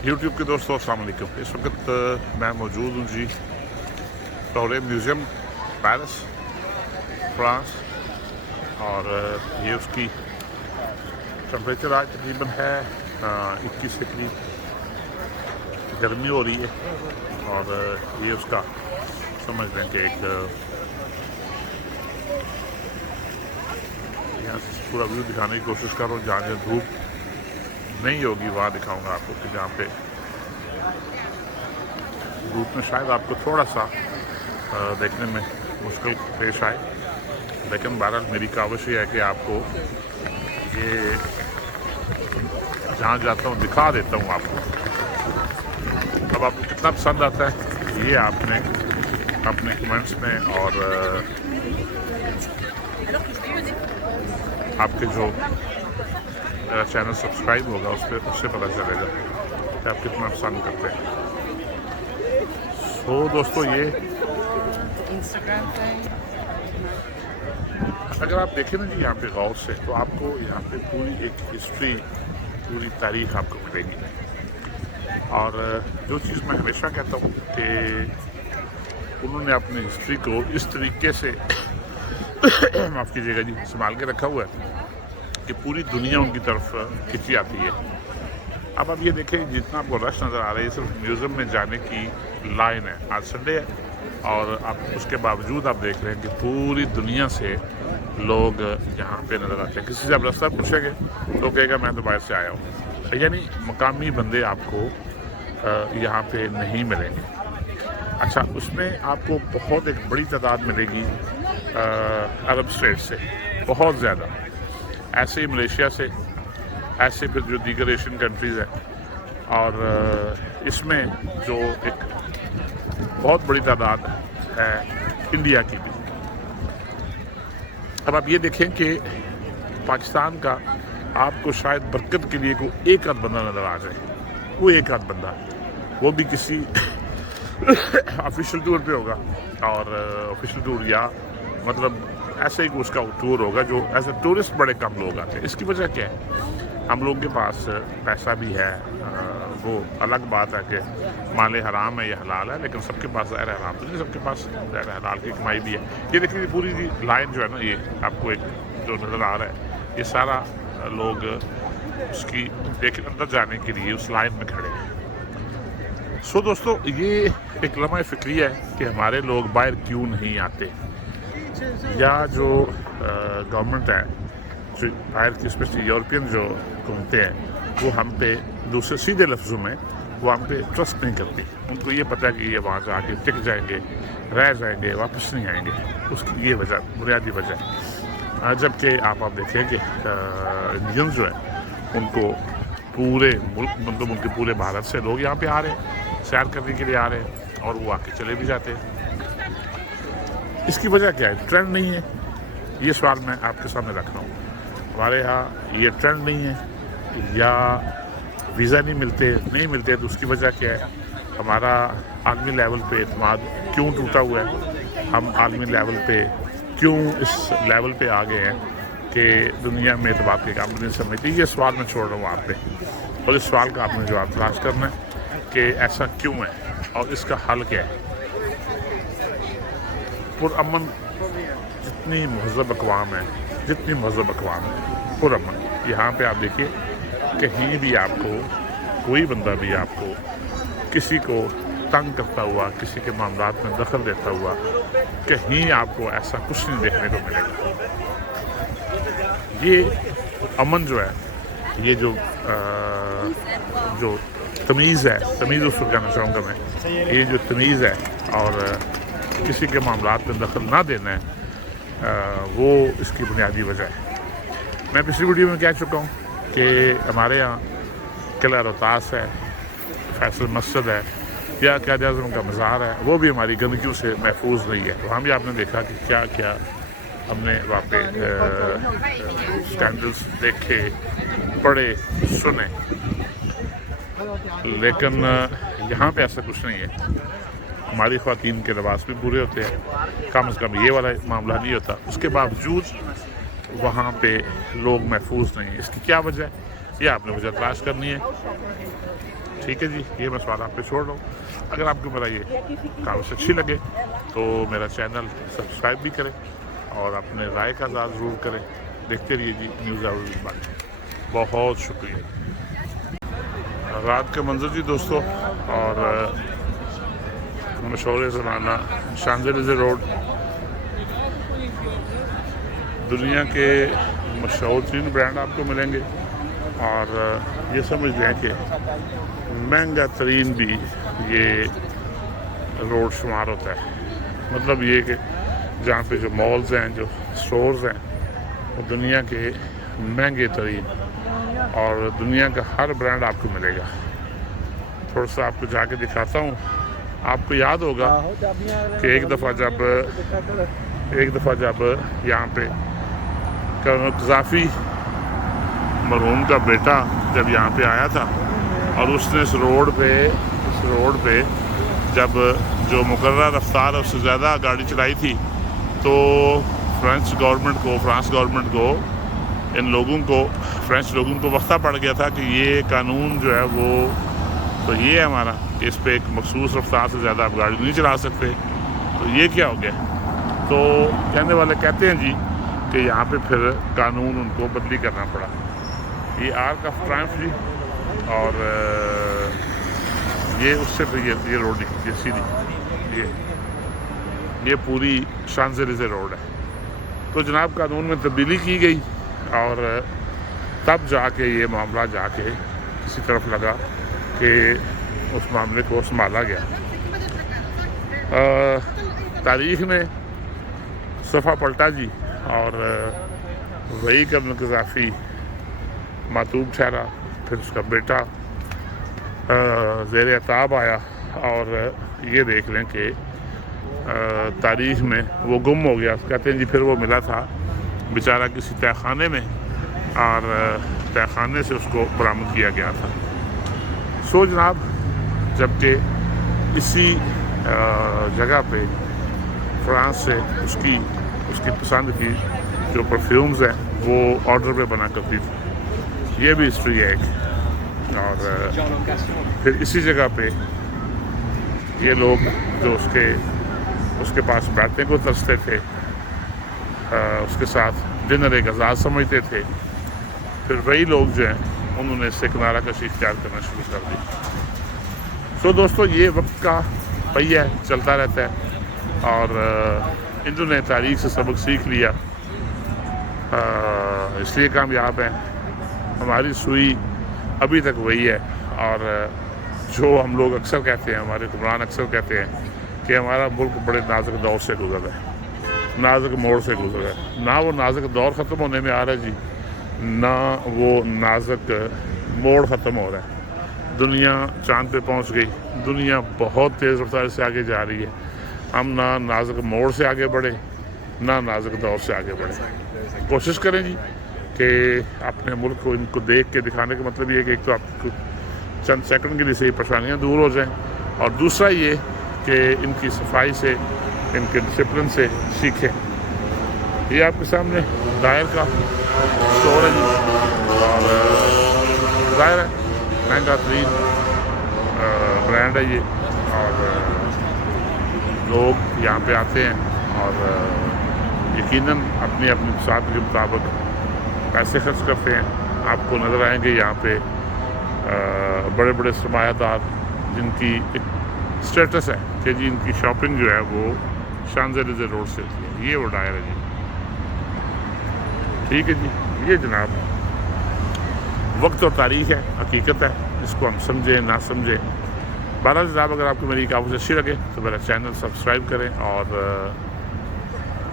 YouTube के दोस्तों अस्सलाम वालेकुम। इस वक्त मैं मौजूद हूँ जी लोवरे म्यूज़ियम पेरिस फ्रांस। और ये उसकी टेम्परेचर आज तकरीबन है 21 के करीब, गर्मी हो रही है। और ये उसका समझ लें कि एक यहाँ से पूरा व्यू दिखाने की कोशिश कर रहा हूँ। जहाँ जहाँ धूप नहीं होगी वहाँ दिखाऊंगा आपको कि जहाँ पे धूप में शायद आपको थोड़ा सा देखने में मुश्किल पेश आए, लेकिन बहरहाल मेरी काविश ये है कि आपको ये जहाँ जाता हूँ दिखा देता हूँ आपको। अब आपको कितना पसंद आता है ये आपने अपने कमेंट्स में और आपके जो मेरा चैनल सब्सक्राइब होगा उससे पता चलेगा कि आप कितना पसंद करते हैं। तो दोस्तों ये अगर आप देखें ना जी यहाँ पे गौर से, तो आपको यहाँ पे पूरी एक हिस्ट्री, पूरी तारीख आपको मिलेगी। और जो चीज़ मैं हमेशा कहता हूँ कि उन्होंने अपनी हिस्ट्री को इस तरीके से माफ़ कीजिएगा जी संभाल के रखा हुआ है कि पूरी दुनिया उनकी तरफ खिंची आती है। अब आप ये देखें जितना आपको रश नज़र आ रहा है, ये सिर्फ म्यूज़ियम में जाने की लाइन है। आज संडे है और आप उसके बावजूद आप देख रहे हैं कि पूरी दुनिया से लोग यहाँ पे नज़र आते हैं। किसी से आप रास्ता पूछेंगे तो कहेगा मैं तो बाहर से आया हूँ, यानी मकामी बंदे आपको यहाँ पे नहीं मिलेंगे। अच्छा, उसमें आपको बहुत एक बड़ी तादाद मिलेगी अरब स्टेट से, बहुत ज़्यादा, ऐसे ही मलेशिया से, ऐसे फिर जो दीगर एशियन कंट्रीज़ हैं। और इसमें जो एक बहुत बड़ी तादाद है इंडिया की भी। अब आप ये देखें कि पाकिस्तान का आपको शायद बरकत के लिए कोई एक आध बंदा नज़र आ जाए, वो एक आध बंदा, वो भी किसी ऑफिशियल टूर पे होगा। और ऑफिशियल टूर या मतलब ऐसे ही उसका टूर होगा जो ऐसे टूरिस्ट बड़े कम लोग आते हैं। इसकी वजह क्या है? हम लोगों के पास पैसा भी है, वो अलग बात है कि माले हराम है या हलाल है, लेकिन सबके पास ज़ाहिर हराम तो नहीं, सबके पास ज़ाहिर हलाल की कमाई भी है। ये देखिए पूरी लाइन जो है ना, ये आपको एक जो नज़र आ रहा है, ये सारा लोग उसकी लेकिन अंदर जाने के लिए उस लाइन में खड़े हैं। सो दोस्तों ये एक लम्हा फ़िक्रिया है कि हमारे लोग बाहर क्यों नहीं आते, या जो गवर्नमेंट है, जो बाहर की स्पेशली यूरोपियन जो घूमते हैं, वो हम पे दूसरे सीधे लफ्ज़ों में वो हम पे ट्रस्ट नहीं करती। उनको ये पता है कि ये वहाँ जाके टिक जाएंगे, रह जाएंगे, वापस नहीं आएंगे। उसकी ये वजह, बुनियादी वजह है। जबकि आप देखें कि इंडियंस जो है उनको पूरे मुल्क, मतलब उनके पूरे भारत से लोग यहाँ पे आ रहे हैं, सैर करने के लिए आ रहे हैं, और वो आके चले भी जाते हैं। इसकी वजह क्या है? ट्रेंड नहीं है। ये सवाल मैं आपके सामने रख रहा हूँ। हमारे यहाँ ये ट्रेंड नहीं है, या वीज़ा नहीं मिलते तो उसकी वजह क्या है? हमारा आलमी लेवल पे एतमाद क्यों टूटा हुआ है? हम आलमी लेवल पे क्यों इस लेवल पे आ गए हैं कि दुनिया में एतबार के काम नहीं समझती? ये सवाल मैं छोड़ रहा हूँ आप पे, और इस सवाल का आपने जवाब तलाश करना है कि ऐसा क्यों है और इसका हल क्या है। पुरअमन जितनी महज़ब अक़वाम है, पुरअमन, यहाँ पे आप देखिए कहीं भी आपको कोई बंदा भी आपको किसी को तंग करता हुआ, किसी के मामलात में दखल देता हुआ कहीं आपको ऐसा कुछ नहीं देखने को मिलेगा। ये अमन जो है, ये जो तमीज़ है, तमीज़ उसको कहना चाहूँगा मैं, ये जो तमीज़ है और किसी के मामलात में दखल ना देना है, वो इसकी बुनियादी वजह है। मैं पिछली वीडियो में कह चुका हूँ कि हमारे यहाँ किला रोहतास है, फैसल मस्जिद है, या क़ायद आज़म का मज़ार है, वो भी हमारी गंदगियों से महफूज नहीं है। वहाँ भी आपने देखा कि क्या क्या हमने वहाँ पे स्कैंडल्स देखे, पढ़े, सुने, लेकिन यहाँ पे ऐसा कुछ नहीं है। हमारी ख़वातीन के लिबास भी पूरे होते हैं, कम से कम ये वाला मामला नहीं होता। उसके बावजूद वहाँ पे लोग महफूज नहीं हैं। इसकी क्या वजह है? ये आपने वजह तलाश करनी है। ठीक है जी, ये मैं सवाल आप पे छोड़ रहा हूँ। अगर आपको मेरा ये काविश अच्छी लगे तो मेरा चैनल सब्सक्राइब भी करें और अपने राय का इज़हार ज़रूर करें। देखते रहिए जी न्यूज़ आवर बात। बहुत शुक्रिया। रात का मंजर जी दोस्तों, और मशहूर ज़माना शांज़ेलिज़े रोड, दुनिया के मशहूर तीन ब्रांड आपको मिलेंगे, और ये समझ लें कि महंगा तरीन भी ये रोड शुमार होता है। मतलब ये कि जहाँ पे जो मॉल्स हैं, जो स्टोर्स हैं, वो दुनिया के महंगे तरीन, और दुनिया का हर ब्रांड आपको मिलेगा। थोड़ा सा आपको जाके दिखाता हूँ। आपको याद होगा कि एक दफ़ा जब यहाँ पे कज़ाफ़ी मरहूम का बेटा जब यहाँ पे आया था, और उसने इस रोड पे जब जो मुकर्रर रफ्तार है उससे ज़्यादा गाड़ी चलाई थी, तो फ्रांस गवर्नमेंट को फ्रेंच लोगों को वक्ता पड़ गया था कि ये कानून जो है वो तो ये है हमारा, इस पे एक मखसूस रफ्तार से ज़्यादा आप गाड़ी नहीं चला सकते। तो ये क्या हो गया? तो कहने वाले कहते हैं जी कि यहाँ पे फिर कानून उनको बदली करना पड़ा। ये आर्क ऑफ ट्रायम्फ जी, और ये उससे फिर ये रोड निकली सीधी, ये पूरी शांज़ेलिज़े रोड है। तो जनाब कानून में तब्दीली की गई, और तब जाके ये मामला जाके किसी तरफ लगा कि उस मामले को संभाला गया। तारीख़ ने सफ़ा पलटा जी, और वही कर्नल क़ज़ाफ़ी मातूब ठहरा, फिर उसका बेटा ज़ेर अताब आया, और ये देख लें कि तारीख़ में वो गुम हो गया। कहते हैं जी फिर वो मिला था बेचारा किसी तहखाने में, और तहखाने से उसको बरामद किया गया था। सो जनाब, जबकि इसी जगह पे फ्रांस से उसकी पसंद की जो परफ्यूम्स हैं वो ऑर्डर पे बना करती थी। ये भी हिस्ट्री है एक। और फिर इसी जगह पे ये लोग जो उसके पास बैठने को तरसते थे, उसके साथ डिनर एक आज़ाद समझते थे, फिर वही लोग जो हैं उन्होंने इससे किनारा कशी इख्तियार करना शुरू कर दी। तो दोस्तों, ये वक्त का पहिया चलता रहता है, और इन्होंने तारीख़ से सबक सीख लिया, इसलिए कामयाब हैं। हमारी सुई अभी तक वही है, और जो हम लोग अक्सर कहते हैं, हमारे हुक्मरान अक्सर कहते हैं कि हमारा मुल्क बड़े नाजुक दौर से गुजर रहा है, नाजुक मोड़ से गुजर रहा है। ना वो नाजुक दौर ख़त्म होने में आ रहा है जी, ना वो नाजुक मोड़ ख़त्म हो रहा है। दुनिया चाँद पे पहुंच गई, दुनिया बहुत तेज़ रफ्तार से आगे जा रही है। हम ना नाजुक मोड़ से आगे बढ़े, ना नाजुक दौर से आगे बढ़े। कोशिश करें जी कि अपने मुल्क को इनको देख के दिखाने का मतलब ये है कि एक तो आपको चंद सेकंड के लिए सही परेशानियाँ दूर हो जाएं, और दूसरा ये कि इनकी सफाई से, इनके डिसिप्लिन से सीखें। ये आपके सामने दायर का स्टोर है जी, और दायर है महंगा तरीन ब्रांड है ये, और लोग यहाँ पे आते हैं और यकीनन अपनी अपनी पसंद के मुताबिक पैसे खर्च करते हैं। आपको नज़र आएंगे यहाँ पे बड़े बड़े सरमायादार जिनकी एक स्टेटस है कि जी इनकी शॉपिंग जो है वो शांज़ेलिज़े रोड से होती है। ये वो डायर है जी, ठीक है जी। ये जनाब वक्त और तारीख़ है, हकीकत है, इसको हम समझें ना समझें। बहरहाल जनाब, अगर आपको मेरी काफ़ी अच्छी लगे तो मेरा चैनल सब्सक्राइब करें और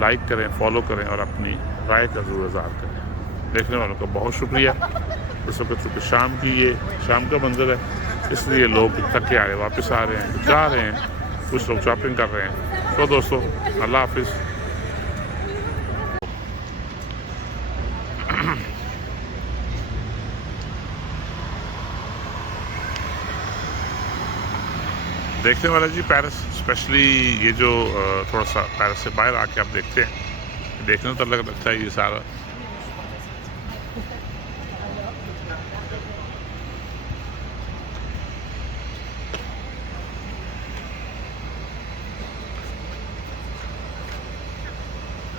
लाइक करें, फॉलो करें, और अपनी राय का ज़रूर इज़हार करें। देखने वालों का बहुत शुक्रिया। इस वक्त चूँकि शाम का मंजर है, इसलिए लोग थक के आ रहे हैं, वापस आ रहे हैं, जा रहे हैं, कुछ लोग शॉपिंग कर रहे हैं। तो दोस्तों, अल्लाह हाफिज़। देखने वाला जी पेरिस, स्पेशली ये जो थोड़ा सा पेरिस से बाहर आके आप देखते हैं, देखने तो लगता है ये सारा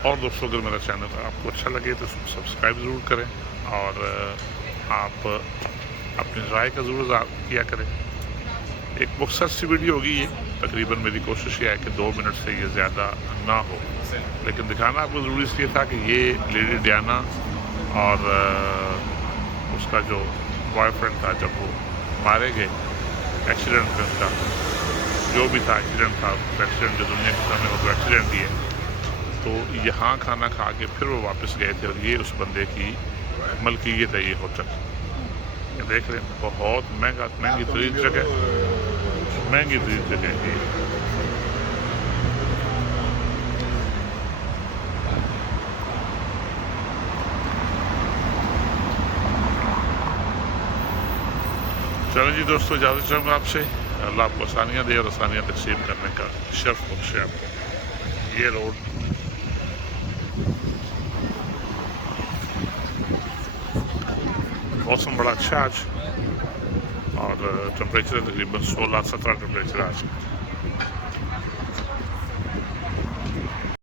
और दोस्तों अगर मेरा चैनल आपको अच्छा लगे तो सब्सक्राइब ज़रूर करें और आप अपनी राय का ज़रूर किया करें। एक मुख्तसर सी वीडियो होगी ये, तकरीबन मेरी कोशिश ये है कि 2 मिनट से ये ज़्यादा ना हो, लेकिन दिखाना आपको ज़रूरी इसलिए था कि ये लेडी डियाना और उसका जो बॉयफ्रेंड था जब वो मारे गए एक्सीडेंट में, उनका जो भी था एक्सीडेंट था, एक्सीडेंट जो दुनिया के सामने वो तो एक्सीडेंट ही है, तो यहाँ खाना खा के फिर वो वापस गए थे और ये उस बंदे की मलकियत है ये होटल। ये देख रहे हैं, बहुत महंगी तरीन जगह है ये। चलो जी दोस्तों, इजाज़त चाहूँगा आपसे। अल्लाह आपको आसानियाँ दे और आसानियाँ तकसीम करने का शर्फ बख्शे आपको। ये रोड मौसम बड़ा अच्छा आज और टेम्परेचर तकरीबन 16-17 टेम्परेचर आज।